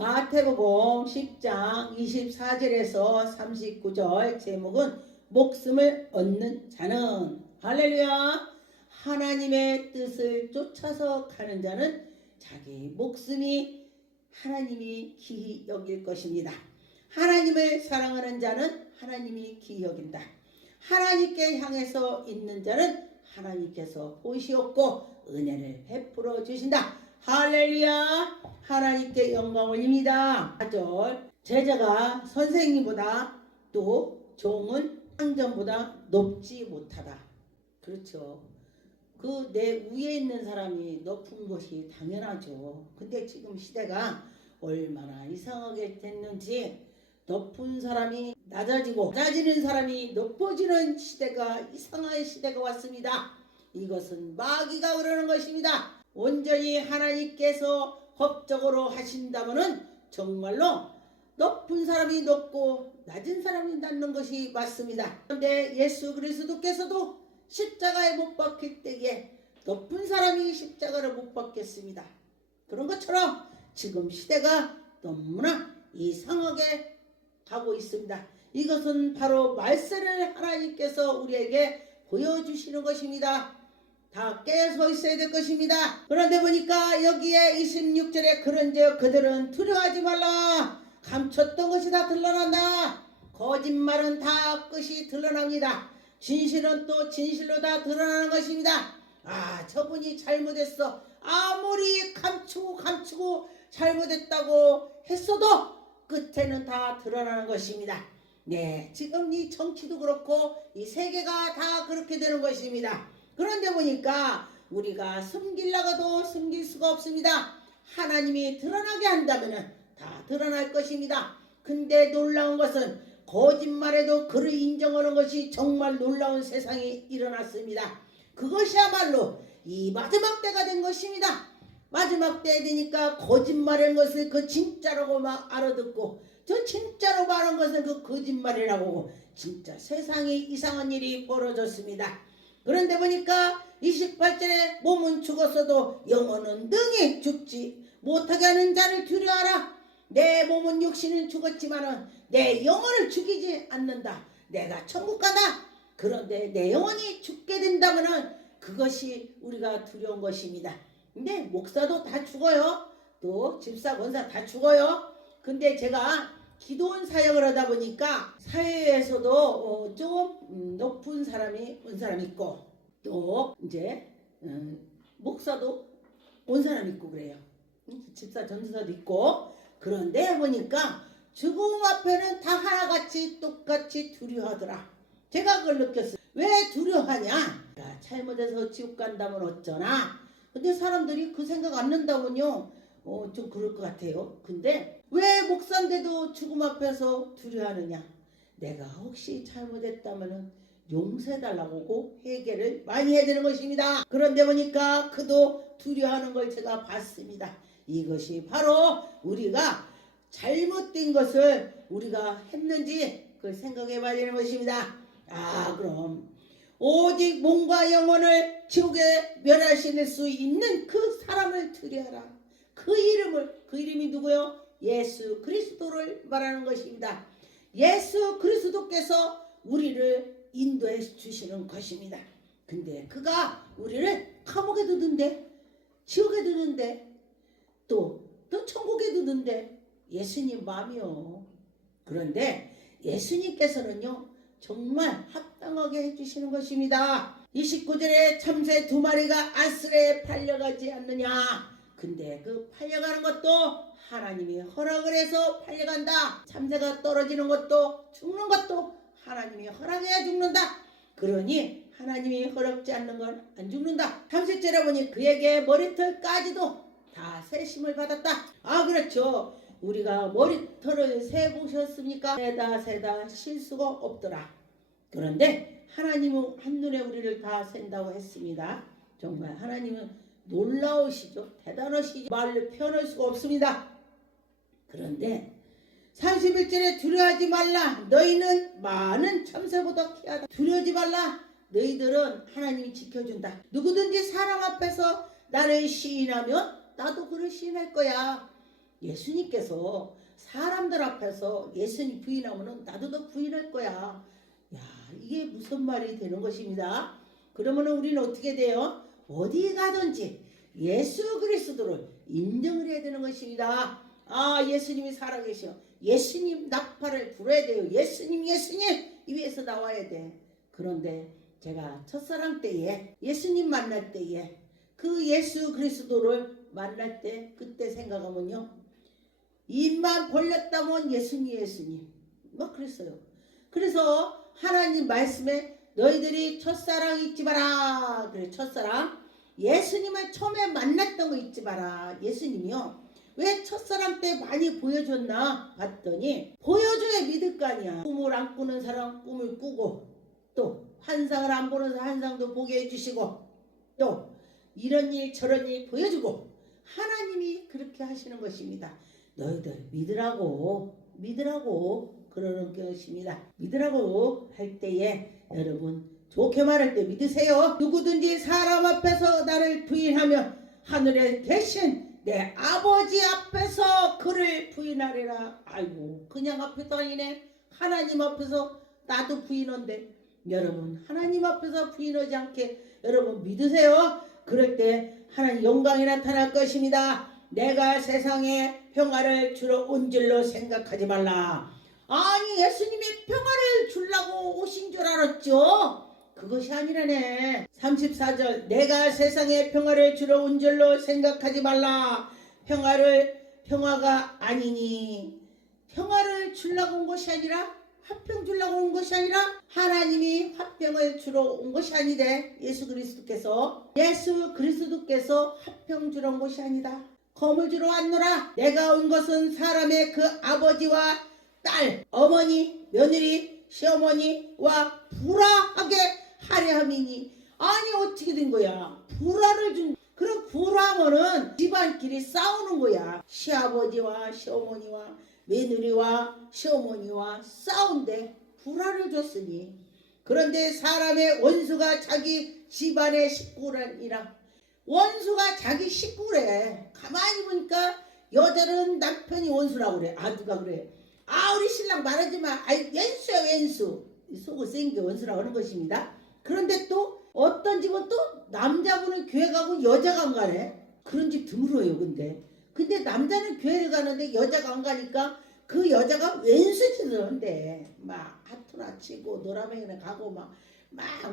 마태복음 10장 24절에서 39절 제목은 목숨을 얻는 자는, 할렐루야, 하나님의 뜻을 쫓아서 가는 자는 자기 목숨이 하나님이 귀히 여길 것입니다. 하나님을 사랑하는 자는 하나님이 귀히 여긴다. 하나님께 향해서 있는 자는 하나님께서 보시옵고 은혜를 베풀어 주신다. 할렐루야, 하나님께 영광 올립니다. 4절, 제자가 선생님보다 또 종은 상전보다 높지 못하다. 그렇죠. 그 내 위에 있는 사람이 높은 것이 당연하죠. 근데 지금 시대가 얼마나 이상하게 됐는지, 높은 사람이 낮아지고 낮아지는 사람이 높아지는 시대가, 이상한 시대가 왔습니다. 이것은 마귀가 그러는 것입니다. 온전히 하나님께서 법적으로 하신다면은 정말로 높은 사람이 높고 낮은 사람이 낮는 것이 맞습니다. 그런데 예수 그리스도께서도 십자가에 못 박힐 때에 높은 사람이 십자가를 못 박겠습니다. 그런 것처럼 지금 시대가 너무나 이상하게 가고 있습니다. 이것은 바로 말세를 하나님께서 우리에게 보여주시는 것입니다. 다 깨서 있어야 될 것입니다. 그런데 보니까 여기에 26절에 그런즉 그들은 두려워하지 말라. 감췄던 것이 다 드러난다. 거짓말은 다 끝이 드러납니다. 진실은 또 진실로 다 드러나는 것입니다. 아, 저분이 잘못했어. 아무리 감추고 잘못했다고 했어도 끝에는 다 드러나는 것입니다. 네, 지금 이 정치도 그렇고 이 세계가 다 그렇게 되는 것입니다. 그런데 보니까 우리가 숨기려고도 숨길 수가 없습니다. 하나님이 드러나게 한다면 다 드러날 것입니다. 근데 놀라운 것은 거짓말에도 그를 인정하는 것이 정말 놀라운 세상이 일어났습니다. 그것이야말로 이 마지막 때가 된 것입니다. 마지막 때에 되니까 거짓말인 것을 그 진짜라고 막 알아듣고, 저 진짜로 말한 것은 그 거짓말이라고, 진짜 세상에 이상한 일이 벌어졌습니다. 그런데 보니까 28절에 몸은 죽었어도 영혼은 능히 죽지 못하게 하는 자를 두려워하라. 내 몸은 육신은 죽었지만은 내 영혼을 죽이지 않는다. 내가 천국 간다. 그런데 내 영혼이 죽게 된다면은 그것이 우리가 두려운 것입니다. 근데 목사도 다 죽어요. 또 집사 권사 다 죽어요. 근데 제가 기도원 사역을 하다 보니까 사회에서도 좀 높은 사람이 온 사람 있고, 또 이제 목사도 온 사람 있고 그래요. 집사 전도사도 있고. 그런데 보니까 죽음 앞에는 다 하나같이 똑같이 두려워하더라. 제가 그걸 느꼈어요. 왜 두려워하냐? 잘못해서 지옥 간다면 어쩌나? 근데 사람들이 그 생각 안 난다면요, 좀 그럴 것 같아요. 근데 왜 목사인데도 죽음 앞에서 두려워하느냐? 내가 혹시 잘못했다면 용서해달라고 회개를 많이 해야 되는 것입니다. 그런데 보니까 그도 두려워하는 걸 제가 봤습니다. 이것이 바로 우리가 잘못된 것을 우리가 했는지 그걸 생각해 봐야 되는 것입니다. 아, 그럼 오직 몸과 영혼을 지옥에 멸하실 수 있는 그 사람을 두려워하라. 그 이름이 누구요? 예수 그리스도를 말하는 것입니다. 예수 그리스도께서 우리를 인도해 주시는 것입니다. 근데 그가 우리를 감옥에 두는데, 지옥에 두는데, 또 천국에 두는데 예수님 마음이요. 그런데 예수님께서는요, 정말 합당하게 해주시는 것입니다. 29절에 참새 2마리가 아스레에 팔려가지 않느냐. 근데 그 팔려가는 것도 하나님이 허락을 해서 팔려간다. 참새가 떨어지는 것도 죽는 것도 하나님이 허락해야 죽는다. 그러니 하나님이 허락지 않는 건 안 죽는다. 30절에 보니 그에게 머리털까지도 다 세심을 받았다. 아, 그렇죠. 우리가 머리털을 세보셨습니까? 세다 실 수가 없더라. 그런데 하나님은 한눈에 우리를 다 센다고 했습니다. 정말 하나님은 놀라우시죠. 대단하시죠. 말로 표현할 수가 없습니다. 그런데 31절에 두려워하지 말라. 너희는 많은 참새보다 귀하다. 두려워하지 말라. 너희들은 하나님이 지켜준다. 누구든지 사람 앞에서 나를 시인하면 나도 그를 시인할 거야. 예수님께서 사람들 앞에서 예수님 부인하면 나도 너 부인할 거야. 야, 이게 무슨 말이 되는 것입니다. 그러면 우리는 어떻게 돼요? 어디 가든지 예수 그리스도를 인정을 해야 되는 것입니다. 아, 예수님이 살아계셔. 예수님 나팔을 불어야 돼요. 예수님 이 위에서 나와야 돼. 그런데 제가 첫사랑 때에 예수님 만날 때에 그 예수 그리스도를 만날 때 그때 생각하면요, 입만 벌렸다면 예수님 막 그랬어요. 그래서 하나님 말씀에 너희들이 첫사랑 잊지 마라. 그래, 첫사랑. 예수님을 처음에 만났던 거 잊지 마라. 예수님이요, 왜 첫사랑 때 많이 보여줬나 봤더니 보여줘야 믿을 거 아니야. 꿈을 안 꾸는 사람 꿈을 꾸고, 또 환상을 안 보는 사람 환상도 보게 해주시고, 또 이런 일 저런 일 보여주고, 하나님이 그렇게 하시는 것입니다. 너희들 믿으라고 그러는 것입니다. 믿으라고 할 때에 여러분 좋게 말할 때 믿으세요. 누구든지 사람 앞에서 나를 부인하며 하늘에 계신 내 아버지 앞에서 그를 부인하리라. 아이고, 그냥 앞에도 아니네. 하나님 앞에서 나도 부인한데, 여러분 하나님 앞에서 부인하지 않게 여러분 믿으세요. 그럴 때 하나님 영광이 나타날 것입니다. 내가 세상에 평화를 주러 온 줄로 생각하지 말라. 아니, 예수님이 평화를 주려고 오신 줄 알았죠? 그것이 아니라네. 34절, 내가 세상에 평화를 주러 온 줄로 생각하지 말라. 평화가 아니니, 평화를 주려고 온 것이 아니라, 화평 주려고 온 것이 아니라 하나님이 화평을 주러 온 것이 아니래. 예수 그리스도께서 화평 주러 온 것이 아니다. 검을 주러 왔노라. 내가 온 것은 사람의 그 아버지와 딸, 어머니, 며느리, 시어머니와 불화하게 하려 함이니. 아니, 어떻게 된 거야? 불화를 준. 그럼 불화하면은 집안끼리 싸우는 거야. 시아버지와 시어머니와 며느리와 시어머니와 싸운데 불화를 줬으니. 그런데 사람의 원수가 자기 집안의 식구라니라. 원수가 자기 식구래. 가만히 보니까 여자는 남편이 원수라고 그래. 아, 누가 그래? 아, 우리 신랑 말하지 마. 아이, 왼수야 왼수. 속을 센 게 원수라고 하는 것입니다. 그런데 또 어떤 집은 또 남자분은 교회 가고 여자가 안 가네. 그런 집 드물어요. 근데 남자는 교회를 가는데 여자가 안 가니까 그 여자가 왼수짓을 한대. 막 하투나 치고 노라맹이나 가고 막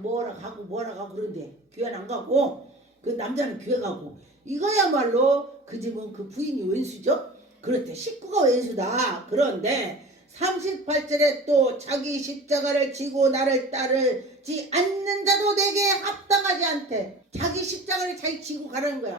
뭐라 가고 그런데 교회는 안 가고, 그 남자는 교회 가고. 이거야말로 그 집은 그 부인이 왼수죠. 그렇대. 식구가 왼수다. 그런데 38절에 또 자기 십자가를 지고 나를 따르지 않는 자도 내게 합당하지 않대. 자기 십자가를 자기 지고 가라는 거야.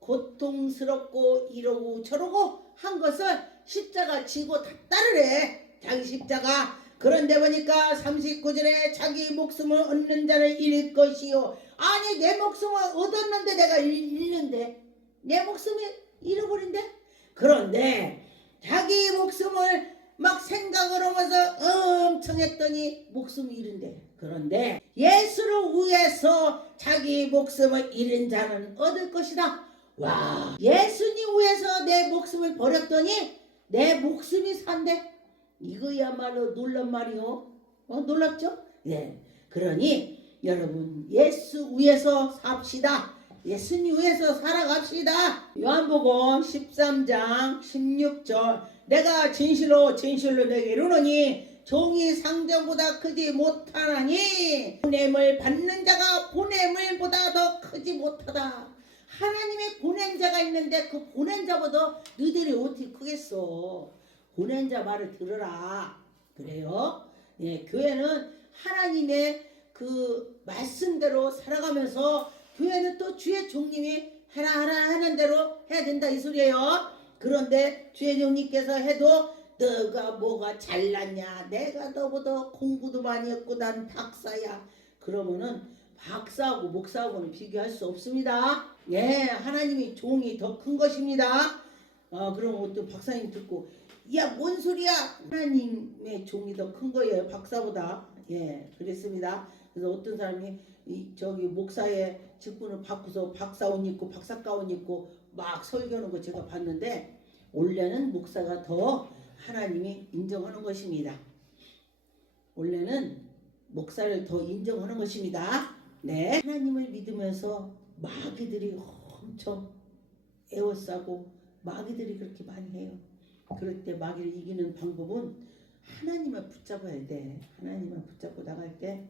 고통스럽고 이러고 저러고 한 것을 십자가 지고 다 따르래. 자기 십자가. 그런데 보니까 39절에 자기 목숨을 얻는 자를 잃을 것이요. 아니, 내 목숨을 얻었는데 내가 잃는데, 내 목숨이 잃어버린대. 그런데 자기 목숨을 막 생각을 하면서 엄청 했더니 목숨이 잃은대. 그런데 예수를 위해서 자기 목숨을 잃은 자는 얻을 것이다. 와, 예수님 위해서 내 목숨을 버렸더니 내 목숨이 산대. 이거야말로 놀란 말이요. 놀랍죠? 네. 그러니 여러분 예수 위해서 삽시다. 예수님 위해서 살아갑시다. 요한복음 13장 16절, 내가 진실로 내게 이르노니 종이 상전보다 크지 못하나니 보냄을 받는 자가 보냄을보다 더 크지 못하다. 하나님의 보낸 자가 있는데 그 보낸 자보다 너희들이 어떻게 크겠어. 보낸 자 말을 들으라. 그래요. 예, 교회는 하나님의 그 말씀대로 살아가면서, 교회는 또 주의 종님이 하라 하는 대로 해야 된다 이 소리예요. 그런데 주의 종님께서 해도 너가 뭐가 잘났냐, 내가 너보다 공부도 많이 했고 난 박사야, 그러면은 박사하고 목사하고는 비교할 수 없습니다. 예, 하나님이 종이 더 큰 것입니다. 그럼 또 박사님 듣고, 야, 뭔 소리야? 하나님의 종이 더 큰 거예요, 박사보다. 예, 그랬습니다. 그래서 어떤 사람이 저기 목사의 직분을 바꾸서 박사 옷 입고 박사 가운 입고 막 설교하는 거 제가 봤는데 원래는 목사가 더 하나님이 인정하는 것입니다. 원래는 목사를 더 인정하는 것입니다. 네, 하나님을 믿으면서 마귀들이 엄청 애워싸고 마귀들이 그렇게 많이 해요. 그럴 때 마귀를 이기는 방법은 하나님을 붙잡아야 돼. 하나님을 붙잡고 나갈 때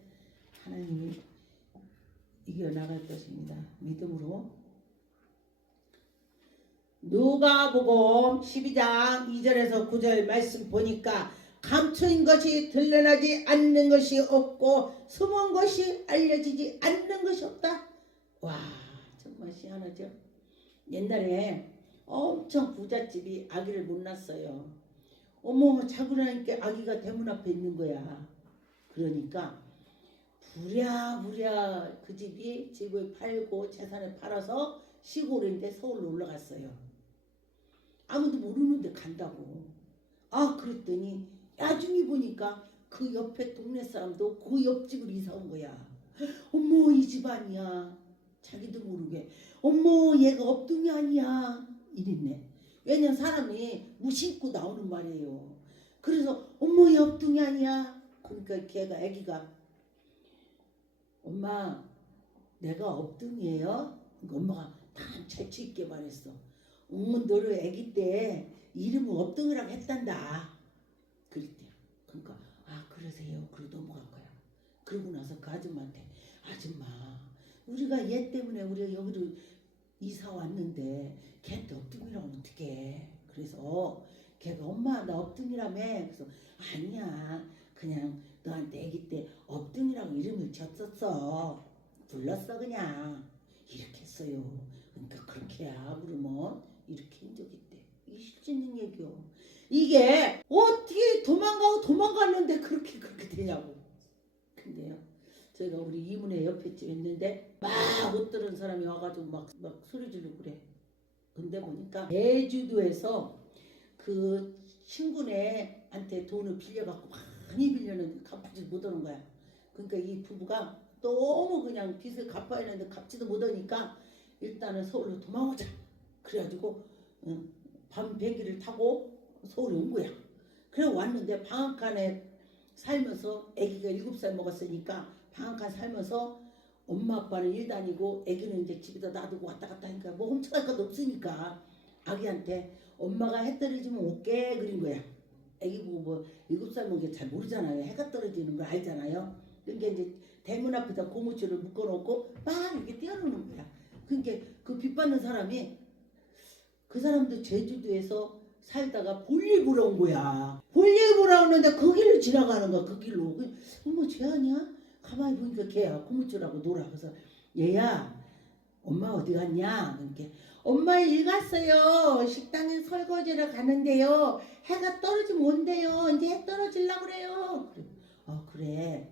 하나님이 이겨나갈 것입니다. 믿음으로. 누가복음 12장 2절에서 9절 말씀 보니까 감춰진 것이 드러나지 않는 것이 없고 숨은 것이 알려지지 않는 것이 없다. 와, 정말 희한하죠. 옛날에 엄청 부잣집이 아기를 못 낳았어요. 어머, 자고 나니까 아기가 대문 앞에 있는 거야. 그러니까 부랴부랴 그 집이 집을 팔고 재산을 팔아서 시골인데 서울로 올라갔어요. 아무도 모르는데 간다고. 아, 그랬더니 나중에 보니까 그 옆에 동네 사람도 그 옆집을 이사 온 거야. 어머, 이 집안이야. 자기도 모르게. 어머, 얘가 업둥이 아니야. 이랬네. 왜냐면 사람이 무심코 나오는 말이에요. 그래서 어머, 얘 업둥이 아니야. 그러니까 걔가 애기가 엄마, 내가 업둥이에요? 그러니까 엄마가 다 재치 있게 말했어. 너를 애기 때 이름을 업둥이라고 했단다. 그랬대요. 그러니까 아, 그러세요. 그러고 넘어간 거야. 그러고 나서 그 아줌마한테 아줌마, 우리가 얘 때문에 우리가 여기로 이사 왔는데 걔한테 업둥이라고 하면 어떡해. 그래서 걔가 엄마 나 업둥이라며. 그래서 아니야, 그냥 너한테 애기 때 업둥이라고 이름을 졌었어. 불렀어 그냥. 이렇게 했어요. 그러니까 그렇게야. 그러면 이렇게 한 적이 있대. 이게 실제 있는 얘기요. 이게 어떻게 도망갔는데 그렇게 되냐고. 근데요, 제가 우리 이문의 옆에 집 있는데 막 못 들은 사람이 와가지고 막 소리 지르고 그래. 근데 보니까 제주도에서 그 친구네한테 돈을 빌려갖고 많이 빌려는 갚지 못하는 거야. 그러니까 이 부부가 너무 그냥 빚을 갚아야 하는데 갚지도 못하니까 일단은 서울로 도망오자. 그래가지고 밤 비행기를 타고 서울에 온 거야. 그래 왔는데 방앗간에 살면서 아기가 7살 먹었으니까 방앗간 살면서 엄마 아빠는 일 다니고 아기는 이제 집에다 놔두고 왔다 갔다 하니까 뭐 훔쳐갈 것도 없으니까 아기한테 엄마가 해 떨어지면 올게 그린 거야. 아기 보고 뭐 7살 먹은 게 잘 모르잖아요. 해가 떨어지는 걸 알잖아요. 그러니까 이제 대문 앞에다 고무줄을 묶어놓고 막 이렇게 띄워놓는 거야. 그러니까 그 빚 받는 사람이 그 사람도 제주도에서 살다가 볼일 보러 온 거야. 볼일 보러 오는데 그 길로 지나가는 거야. 그 길로. 어머, 쟤 아니야? 가만히 보니까 걔야. 고무줄하고 놀아. 그래서 얘야, 엄마 어디 갔냐? 그러니까 엄마 일 갔어요. 식당에 설거지를 가는데요. 해가 떨어지면 온대요. 이제 해 떨어지려고 그래요. 그래. 그래.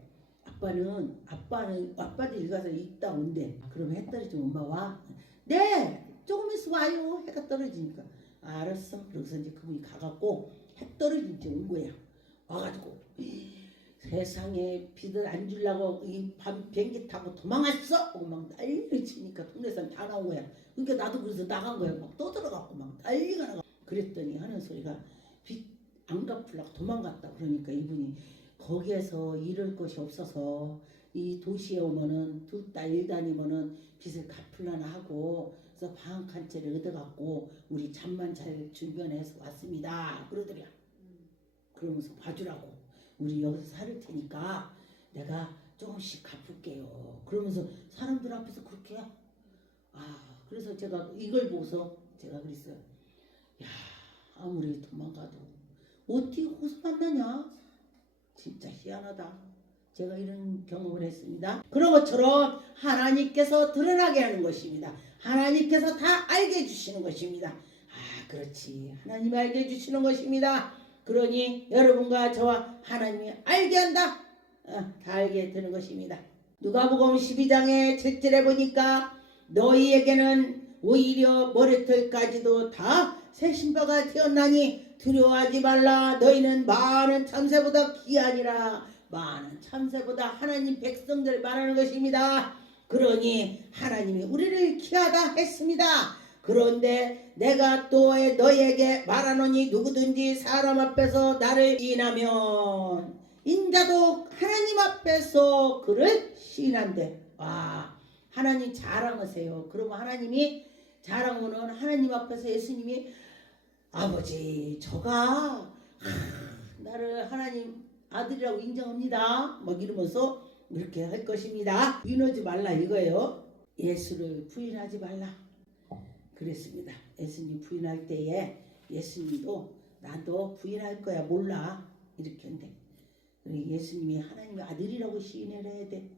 아빠도 일 가서 이따 온대. 그럼 해 떨어지면 엄마 와? 네, 조금 있으면 와요. 해가 떨어지니까. 알았어. 그래서 이제 그분이 가갖고 해 떨어진 지 온 거야. 와가지고 세상에 빚을 안 주려고 이 밤 비행기 타고 도망갔어. 막 난리를 치니까 동네 사람 다 나온 거야. 그러니까 나도 그래서 나간 거야. 막 떠들어갖고 막 난리가 나가. 그랬더니 하는 소리가 빚 안 갚으려고 도망갔다. 그러니까 이분이 거기에서 잃을 것이 없어서 이 도시에 오면은 2달 일 다니면은 빚을 갚으려나 하고 그래서 방 한 채를 얻어갖고 우리 잠만 잘 주변에서 왔습니다. 그러더래요. 그러면서 봐주라고. 우리 여기서 살을 테니까 내가 조금씩 갚을게요. 그러면서 사람들 앞에서 그렇게 그래서 제가 이걸 보고서 제가 그랬어요. 야, 아무리 도망가도 어떻게 호수 만나냐? 진짜 희한하다. 제가 이런 경험을 했습니다. 그런 것처럼 하나님께서 드러나게 하는 것입니다. 하나님께서 다 알게 해주시는 것입니다. 그렇지. 하나님이 알게 해주시는 것입니다. 그러니 여러분과 저와 하나님이 알게 한다. 다 알게 되는 것입니다. 누가복음 12장의 7절에 보니까 너희에게는 오히려 머리털까지도 다 새신바가 되었나니 두려워하지 말라. 너희는 많은 참새보다 귀하니라. 많은 참새보다 하나님 백성들 말하는 것입니다. 그러니 하나님이 우리를 귀하다 했습니다. 그런데 내가 또 너에게 말하노니 누구든지 사람 앞에서 나를 시인하면 인자도 하나님 앞에서 그를 시인한대. 와, 하나님 자랑하세요. 그러면 하나님이 자랑하면 하나님 앞에서 예수님이 아버지 저가 나를 하나님 아들이라고 인정합니다. 막 이러면서 이렇게 할 것입니다. 부인하지 말라 이거예요. 예수를 부인하지 말라 그랬습니다. 예수님 부인할 때에 예수님도 나도 부인할 거야 몰라 이렇게 한대. 예수님이 하나님의 아들이라고 시인을 해야 돼.